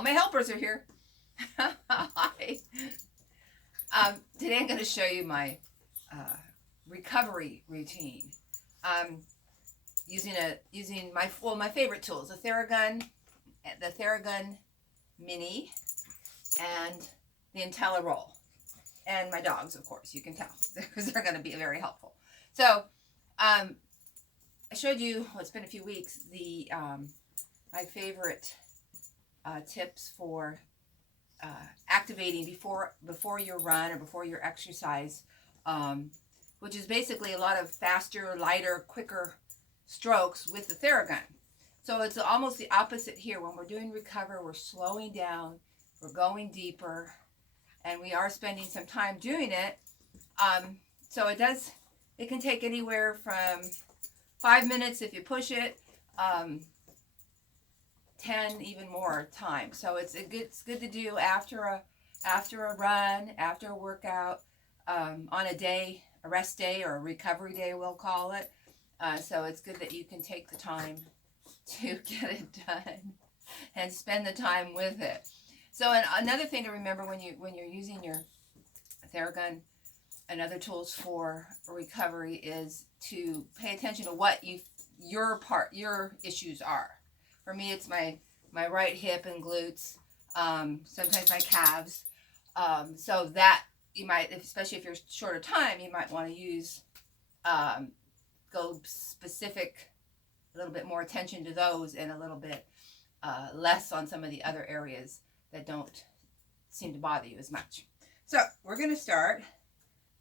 All my helpers are here. Hi. Today I'm going to show you my recovery routine. Using my favorite tools, the Theragun Mini, and the Intelliroll, and my dogs, of course. You can tell because they're going to be very helpful. So, I showed you. Well, it's been a few weeks. My favorite tips for activating before your run or before your exercise, which is basically a lot of faster, lighter, quicker strokes with the Theragun. So it's almost the opposite here. When we're doing recover, we're slowing down, we're going deeper, and we are spending some time doing it. So it can take anywhere from 5 minutes if you push it, 10 even more time. So it's good to do after a run, after a workout, on a rest day or a recovery day, we'll call it. So it's good that you can take the time to get it done and spend the time with it. So another thing to remember when you're using your Theragun and other tools for recovery is to pay attention to what your issues are. For me, it's my right hip and glutes, sometimes my calves. So that you might, especially if you're shorter time, you might want to use, go specific, a little bit more attention to those and a little bit less on some of the other areas that don't seem to bother you as much. So we're going to start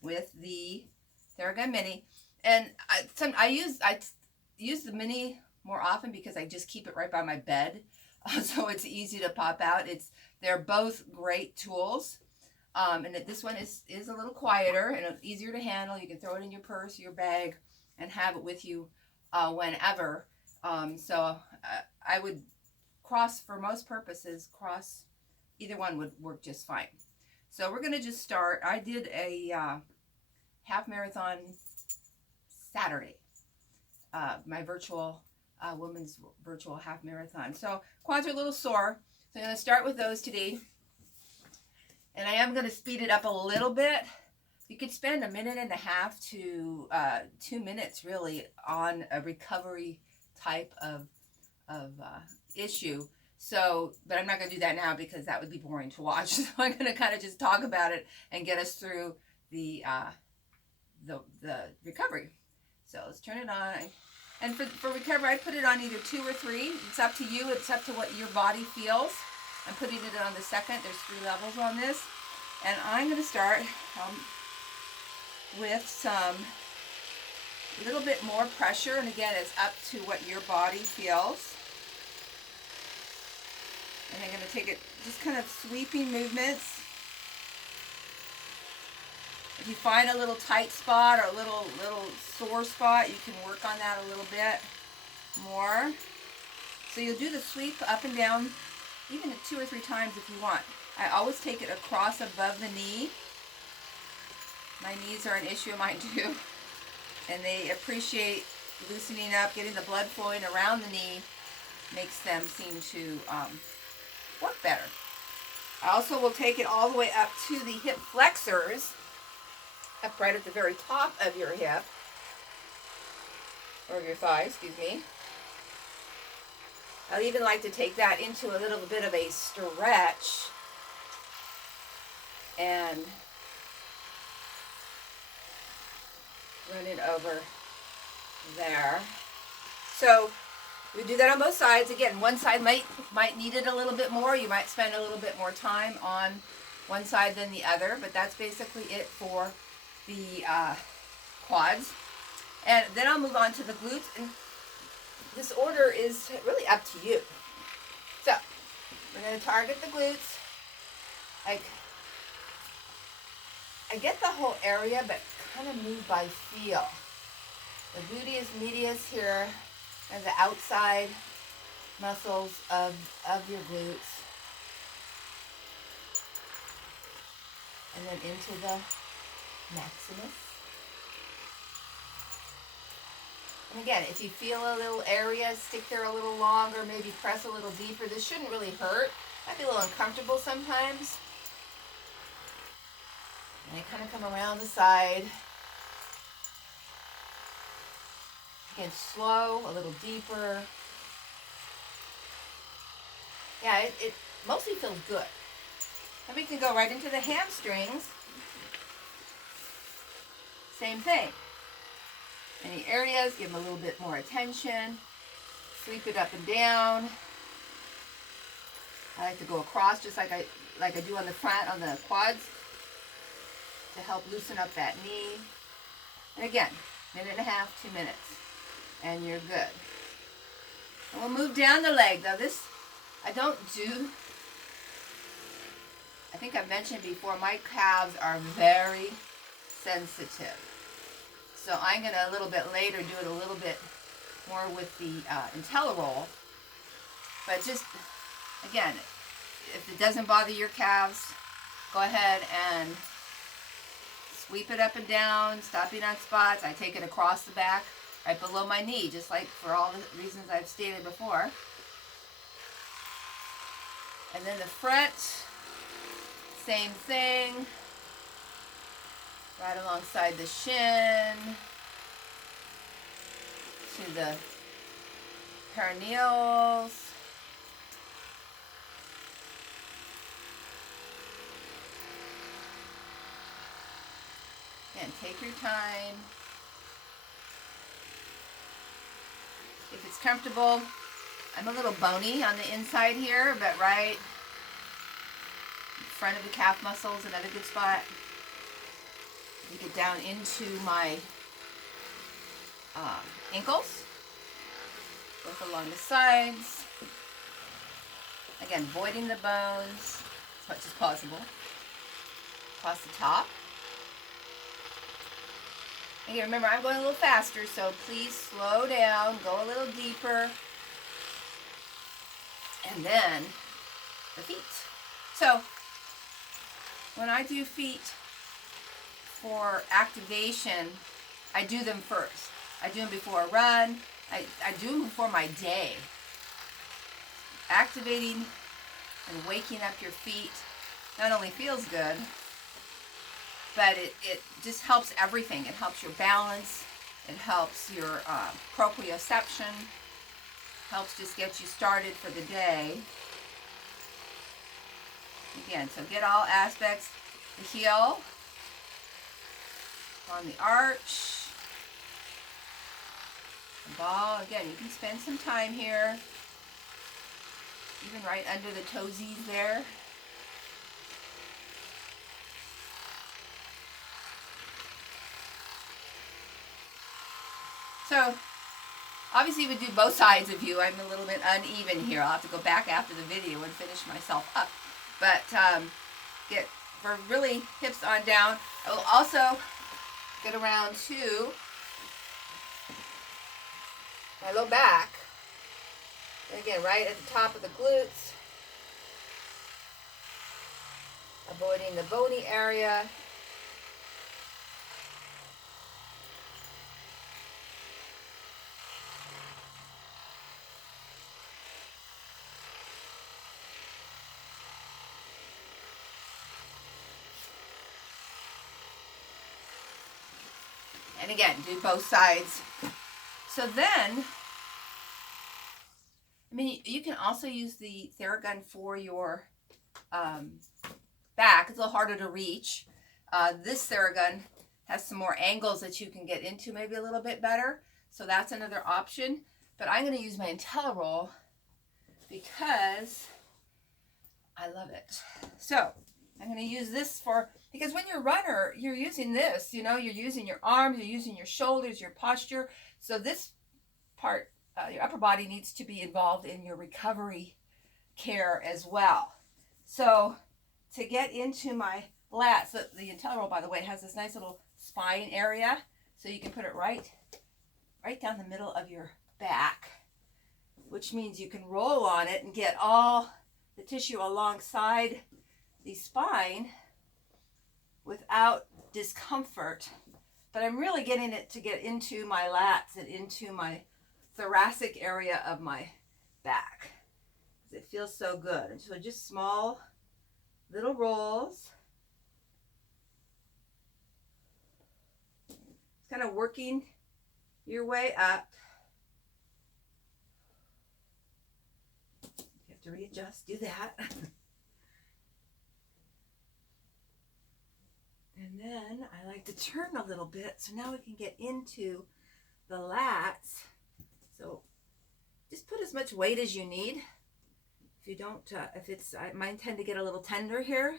with the Theragun Mini. And I use the Mini more often because I just keep it right by my bed, so it's easy to pop out. They're both great tools, and this one is a little quieter and easier to handle. You can throw it in your purse or your bag and have it with you whenever. So I would for most purposes, either one would work just fine. So we're gonna just start. I did a half marathon Saturday, my virtual women's virtual half marathon. So quads are a little sore, so I'm going to start with those today. And I am going to speed it up a little bit. You could spend 1.5 minutes to 2 minutes really on a recovery type of issue. So, but I'm not going to do that now because that would be boring to watch. So I'm going to kind of just talk about it and get us through the recovery. So let's turn it on. And for recovery, I put it on either 2 or 3. It's up to you. It's up to what your body feels. I'm putting it on the second. There's 3 levels on this. And I'm going to start with a little bit more pressure. And again, it's up to what your body feels. And I'm going to take it just kind of sweeping movements. If you find a little tight spot or a little sore spot, you can work on that a little bit more. So you'll do the sweep up and down, even 2 or 3 times if you want. I always take it across above the knee. My knees are an issue of mine too, and they appreciate loosening up, getting the blood flowing around the knee, makes them seem to work better. I also will take it all the way up to the hip flexors, up right at the very top of your hip, or your thigh, excuse me. I even like to take that into a little bit of a stretch and run it over there. So we do that on both sides. Again, one side might need it a little bit more. You might spend a little bit more time on one side than the other, but that's basically it for the quads. And then I'll move on to the glutes, and this order is really up to you. So we're going to target the glutes. I get the whole area, but kind of move by feel. The gluteus medius here and the outside muscles of your glutes, and then into the maximus. And again, if you feel a little area, stick there a little longer, maybe press a little deeper. This shouldn't really hurt. Might be a little uncomfortable sometimes. And I kind of come around the side. Again, slow, a little deeper. Yeah, it mostly feels good. Then we can go right into the hamstrings. Same thing. Any areas, give them a little bit more attention. Sweep it up and down. I like to go across just like I do on the front, on the quads, to help loosen up that knee. And again, 1.5, 2 minutes, and you're good. And we'll move down the leg. Now this, I don't do, I think I've mentioned before, my calves are very sensitive. So I'm going to a little bit later do it a little bit more with the Intelliroll. But just, again, if it doesn't bother your calves, go ahead and sweep it up and down, stopping on spots. I take it across the back, right below my knee, just like for all the reasons I've stated before. And then the front, same thing, right alongside the shin, to the perineals. Again, take your time. If it's comfortable, I'm a little bony on the inside here, but right in front of the calf muscles, another good spot. You get down into my ankles, both along the sides. Again, voiding the bones as much as possible. Across the top. Again, remember, I'm going a little faster, so please slow down, go a little deeper. And then the feet. So when I do feet for activation, I do them first. I do them before a run. I do them before my day. Activating and waking up your feet not only feels good, but it just helps everything. It helps your balance. It helps your proprioception. Helps just get you started for the day. Again, so get all aspects. The heel on the arch. The ball. Again, you can spend some time here. Even right under the toesies there. So, obviously we do both sides of you. I'm a little bit uneven here. I'll have to go back after the video and finish myself up. But get for really hips on down. I will also get around to my low back. And again, right at the top of the glutes. Avoiding the bony area. And again, do both sides. So then, I mean, you can also use the Theragun for your back. It's a little harder to reach. This Theragun has some more angles that you can get into maybe a little bit better. So that's another option. But I'm going to use my Intelliroll because I love it. So I'm going to use this for, because when you're a runner, you're using this, you know, you're using your arms, you're using your shoulders, your posture. So this part, your upper body needs to be involved in your recovery care as well. So to get into my lats, the Intelliroll, by the way, has this nice little spine area. So you can put it right down the middle of your back, which means you can roll on it and get all the tissue alongside the spine without discomfort. But I'm really getting it to get into my lats and into my thoracic area of my back. It feels feels so good. And so just small little rolls. It's kind of working your way up. You have to readjust, do that. And then I like to turn a little bit, so now we can get into the lats. So just put as much weight as you need. If you don't, mine tend to get a little tender here.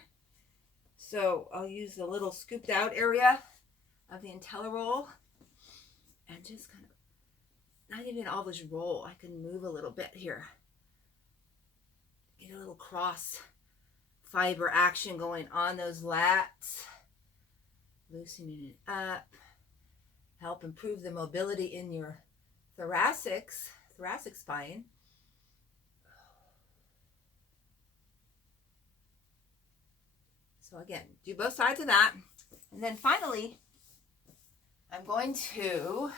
So I'll use the little scooped out area of the Intelliroll and just kind of, not even always roll. I can move a little bit here. Get a little cross fiber action going on those lats. Loosening it up. Help improve the mobility in your thoracic spine. So again, do both sides of that. And then finally, I'm going to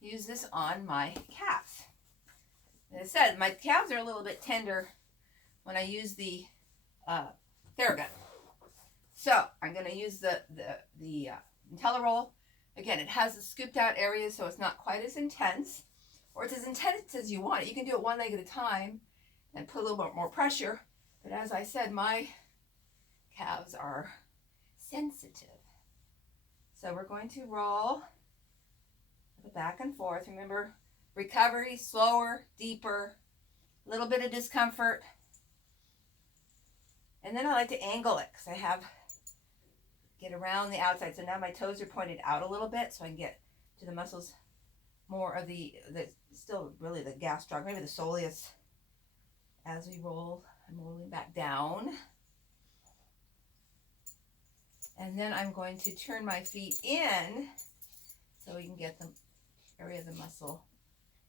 use this on my calves. As I said, my calves are a little bit tender when I use the Theragun. So I'm going to use the Intelliroll. Again, it has the scooped out areas, so it's not quite as intense, or it's as intense as you want it. You can do it one leg at a time and put a little bit more pressure. But as I said, my calves are sensitive. So we're going to roll back and forth. Remember, recovery, slower, deeper, a little bit of discomfort. And then I like to angle it because I get around the outside. So now my toes are pointed out a little bit so I can get to the muscles more of the still really the gastroc, maybe the soleus. As we roll, I'm rolling back down. And then I'm going to turn my feet in so we can get the area of the muscle,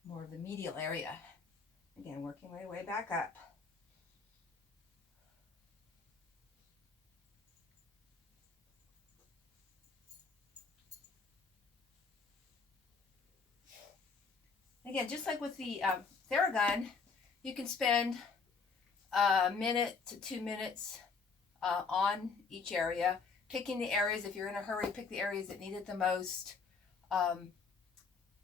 more of the medial area. Again, working my way back up. Again, just like with the Theragun, you can spend a minute to 2 minutes on each area, picking the areas. If you're in a hurry, pick the areas that need it the most.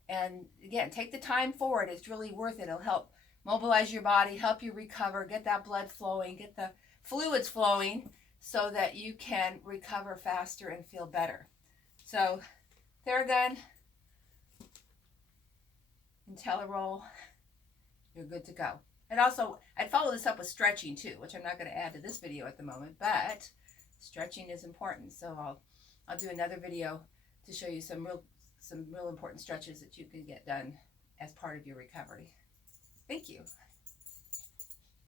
And again, take the time for it. It's really worth it. It'll help mobilize your body, help you recover, get that blood flowing, get the fluids flowing so that you can recover faster and feel better. So Theragun, Intelliroll, you're good to go. And also, I'd follow this up with stretching too, which I'm not going to add to this video at the moment, but stretching is important. So I'll do another video to show you some real important stretches that you can get done as part of your recovery. Thank you.